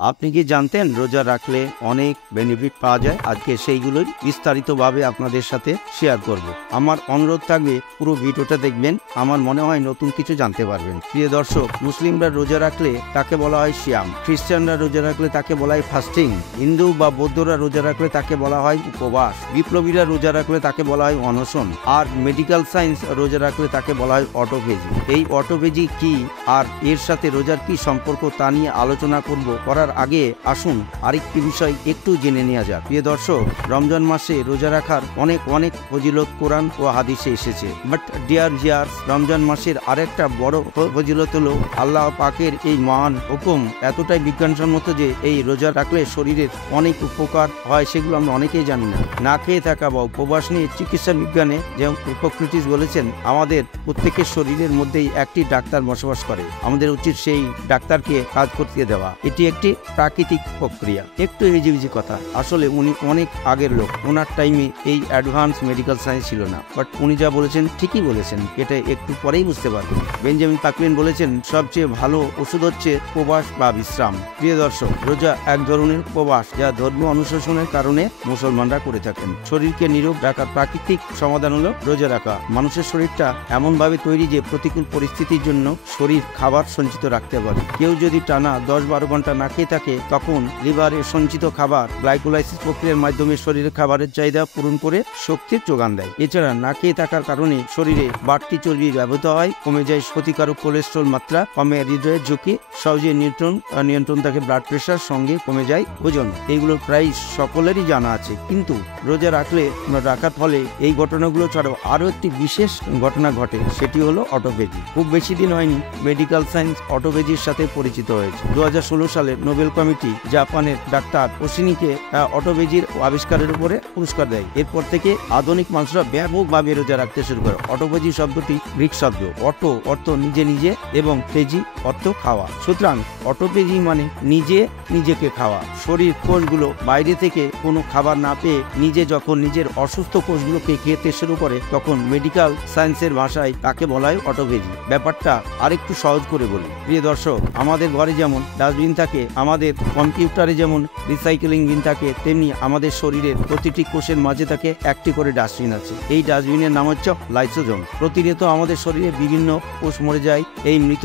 আপনি কি জানতেন রোজা রাখলে অনেক বেনিফিট পাওয়া যায়? আজকে সেইগুলোই বিস্তারিতভাবে আপনাদের সাথে শেয়ার করব। আমার অনুরোধ থাকবে পুরো ভিডিওটা দেখবেন, আমার মনে হয় নতুন কিছু জানতে পারবেন। প্রিয় দর্শক, মুসলিমরা রোজা রাখলে তাকে বলা হয় সিয়াম, খ্রিস্টানরা রোজা রাখলে তাকে বলা হয় ফাস্টিং, হিন্দু বা বৌদ্ধরা রোজা রাখলে তাকে বলা হয় উপবাস, বিপ্লবীরা রোজা রাখলে তাকে বলা হয় অনশন, আর মেডিকেল সায়েন্স রোজা রাখলে তাকে বলা হয় অটোফেজি। এই অটোফেজি কি আর এর সাথে রোজার কি সম্পর্ক তা নিয়ে আলোচনা করার আগে আসুন আরেকটি বিষয় একটু জেনে নেওয়া যাক। প্রিয় দর্শক, রমজান মাসে রোজা রাখার অনেক ফজিলত কোরআন ও হাদিসে এসেছে। বাট ডিয়ার ভিউয়ার্স, রমজান মাসের আরেকটা বড় ফজিলত হলো আল্লাহ পাকের এই মহান হুকুম এতটাই বিজ্ঞানসম্মত যে এই রোজা রাখলে শরীরের অনেক উপকার হয়, সেগুলো আমরা অনেকেই জানি না। না খেয়ে থাকা বা উপবাস নিয়ে চিকিৎসা বিজ্ঞানে যেমন হিপোক্রেটিস বলেছেন, আমাদের প্রত্যেকের শরীরের মধ্যেই একটি ডাক্তার বসবাস করে, আমাদের উচিত সেই ডাক্তারকে কাজ করতে দেওয়া। এটি একটি প্রাকৃতিক প্রক্রিয়া। একটু হিজিবিজি কথা, আসলে উনি অনেক আগের লোক, ওনার টাইমে এই অ্যাডভান্স মেডিকেল সায়েন্স ছিল না। বাট উনি যা বলেছেন ঠিকই বলেছেন, এটা একটু পরেই বুঝতে পারবেন। বেঞ্জামিন ফ্রাঙ্কলিন বলেছেন, সবচেয়ে ভালো ওষুধ হচ্ছে উপবাস বা বিশ্রাম। প্রিয় দর্শক, রোজা এক ধরনের উপবাস যা ধর্মীয় অনুশাসনের কারণে মুসলমানরা করে থাকেন। শরীরকে নীরব রাখার প্রাকৃতিক সমাধান হলো রোজা রাখা। মানুষের শরীরটা এমনভাবে তৈরি যে প্রতিকূল পরিস্থিতির জন্য শরীর খাবার সঞ্চিত রাখতে পারে। কেউ যদি টানা 10-12 ঘন্টা না খেয়ে থাকে, তখন লিভারে সঞ্চিত খাবার গ্লাইকোলাইসিস প্রক্রিয়ার মাধ্যমে শরীরের খাবারের চাহিদা পূরণ করে শক্তির যোগান দেয়। এছাড়া না খেয়ে থাকার কারণে শরীরে বাড়তি চর্বি ব্যবহৃত হয়, কমে যায় ক্ষতিকারক কোলেস্ট্রল মাত্রা, কমে হৃদয়ের ঝুঁকি, সহজে নিয়ন্ত্রণ থাকে ব্লাড প্রেশার, সঙ্গে কমে যায় ওজন। এইগুলো প্রায় সকলেরই জানা আছে। কিন্তু রোজা রাখার ফলে এই ঘটনাগুলো ছাড়াও আরো একটি বিশেষ ঘটনা ঘটে, সেটি হলো অটোফেজি। খুব বেশি দিন হয়নি মেডিকেল সায়েন্স অটোফেজির সাথে পরিচিত হয়েছে। 2016 সালে নোবেল কমিটি জাপানের ডাক্তার ওশিনিকে অটোফেজির আবিষ্কারের উপরে পুরস্কার দেয়। এরপর থেকে আধুনিক মানুষরা ব্যাপকভাবে রোজা রাখতে শুরু করে। অটোফেজি শব্দটি গ্রিক শব্দ, অটো অর্থ নিজে এবং ফেজি অর্থ খাওয়া। সুতরাং অটোফেজি মানে নিজেকে খাওয়া। শরীর কোষগুলো বাইরে থেকে কোনো খাবার না পেয়ে যখন নিজের অসুস্থ কোষগুলোকে খেতে শুরু করে, তখন মেডিকেল সায়েন্সের ভাষায় তাকে বলা হয় অটোফেজি। ব্যাপারটা আরেকটু সহজ করে বলি। প্রিয় দর্শক, আমাদের ঘরে যেমন ডাস্টবিন থাকে, আমাদের কম্পিউটারে যেমন রিসাইকেলিং বিন থাকে, তেমনি আমাদের শরীরের প্রতিটি কোষের মাঝে থাকে একটি করে ডাস্টবিন আছে। এই ডাস্টবিনের নাম হচ্ছে লাইসোজোম। প্রতিনিয়ত আমাদের শরীরে বিভিন্ন কোষ মরে যায়। এই মৃত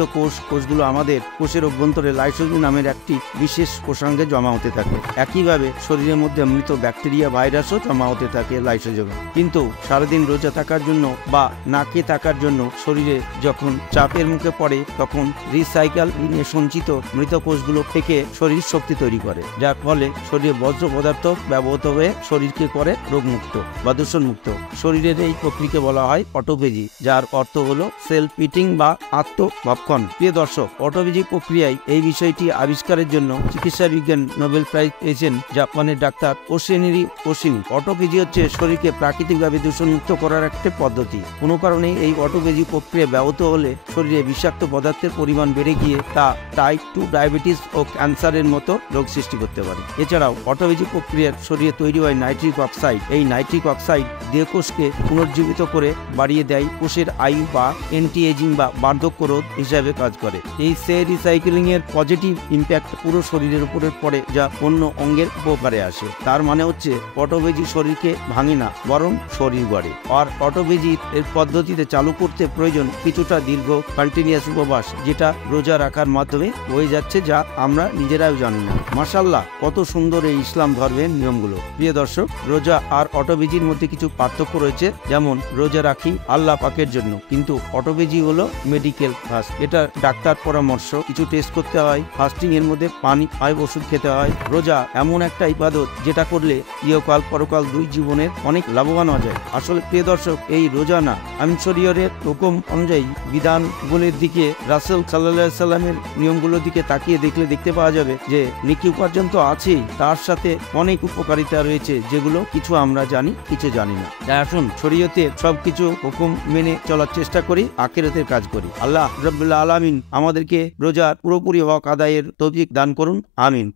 কোষগুলো আমাদের কোষের অভ্যন্তরে লাইসোজোম নামের একটি বিশেষ কোষাঙ্গে জমা হতে থাকে। একইভাবে শরীরের মধ্যে মৃত ব্যাকটেরিয়া, ভাইরাসও জমা হতে থাকে লাইসোজোমে। কিন্তু সারাদিন রোজা থাকার জন্য বা না খেয়ে থাকার জন্য শরীরে যখন চাপের মুখে পড়ে, তখন রিসাইকেল বিনে সঞ্চিত মৃত কোষগুলো থেকে শরীর শক্তি তৈরি করে, যার ফলে শরীরে বজ্র পদার্থ ব্যবহৃত হয়ে শরীরকে করে রোগমুক্ত বা দূষণমুক্ত। শরীরের এই প্রক্রিয়াকে বলা হয় অটোফেজি, যার অর্থ হলো সেলফ ইটিং বা আত্মভক্ষণ। প্রিয় দর্শক, অটোফেজি প্রক্রিয়ায় এই বিষয়টি আবিষ্কারের জন্য চিকিৎসা বিজ্ঞান নোবেল প্রাইজ পেয়েছেন জাপানের ডাক্তার ওশিনি। অটোফেজি হচ্ছে শরীরকে প্রাকৃতিকভাবে দূষণমুক্ত করার একটা পদ্ধতি। কোনো কারণে এই অটোফেজি প্রক্রিয়া ব্যাহত হলে শরীরে বিষাক্ত পদার্থের পরিমাণ বেড়ে গিয়ে তা টাইপ 2 ডায়াবেটিস ও ক্যান্সারের মতো রোগ সৃষ্টি করতে পারে। এছাড়াও অটোফেজি প্রক্রিয়ার শরীরে তৈরি হয় নাইট্রিক অক্সাইড। এই নাইট্রিক অক্সাইড দেহকোষকে পুনর্জীবিত করে বাড়িয়ে দেয়, কোষের আয়ু বা অ্যান্টি এজিং বা বার্ধক্য রোধ হিসাবে কাজ করে। এই সেল রিসাইক্লিং এর পজিটিভ ইম্প্যাক্ট পুরো শরীরের উপরে পড়ে, যা অন্য অঙ্গের উপকারে আসে। তার মানে হচ্ছে অটোফেজি শরীরকে ভাঙে না, বরং শরীর গড়ে। আর অটোফেজি এর পদ্ধতিতে চালু করতে প্রয়োজন কিছুটা দীর্ঘ কন্টিনিউয়াস উপবাস, যেটা রোজা রাখার মাধ্যমে হয়ে যাচ্ছে, যা আমরা নিজেরাও জানি না। মাশাআল্লাহ, কত সুন্দর এই ইসলাম ধর্মের নিয়মগুলো। প্রিয় দর্শক, রোজা আর অটোফেজির মধ্যে কিছু পার্থক্য রয়েছে। যেমন রোজা রাখি আল্লাহ পাকের জন্য, কিন্তু অটোফেজি হলো মেডিকেল ফাস্ট, এটা ডাক্তার পরামর্শ, কিছু টেস্ট করতে হয়, ফাস্টিং এর মধ্যে পানি হয়, ওষুধ খেতে হয়। রোজা এমন একটা ইবাদত যেটা করলে ইহকাল পরকাল দুই জীবনের অনেক লাভবান হওয়া যায়। আসলে প্রিয় দর্শক, এই রোজা না, আমি শরীয়তের হুকুম অনুযায়ী বিধানগুলির দিকে, রাসূল সাল্লাল্লাহু আলাইহি সাল্লামের নিয়মগুলোর দিকে তাকিয়ে দেখতে পাওয়া যাবে যে নেকি উপার্জন তো আছেই, তার সাথে অনেক উপকারিতা রয়েছে, যেগুলো কিছু আমরা জানি, কিছু জানি না। তাই আসুন শরীয়তের সবকিছু হুকুম মেনে চলার চেষ্টা করি, আখিরাতের কাজ করি। আল্লাহ রাব্বুল আলামিন আমাদেরকে রোজার পুরোপুরি হক আদায়ের তৌফিক দান করুন। আমিন।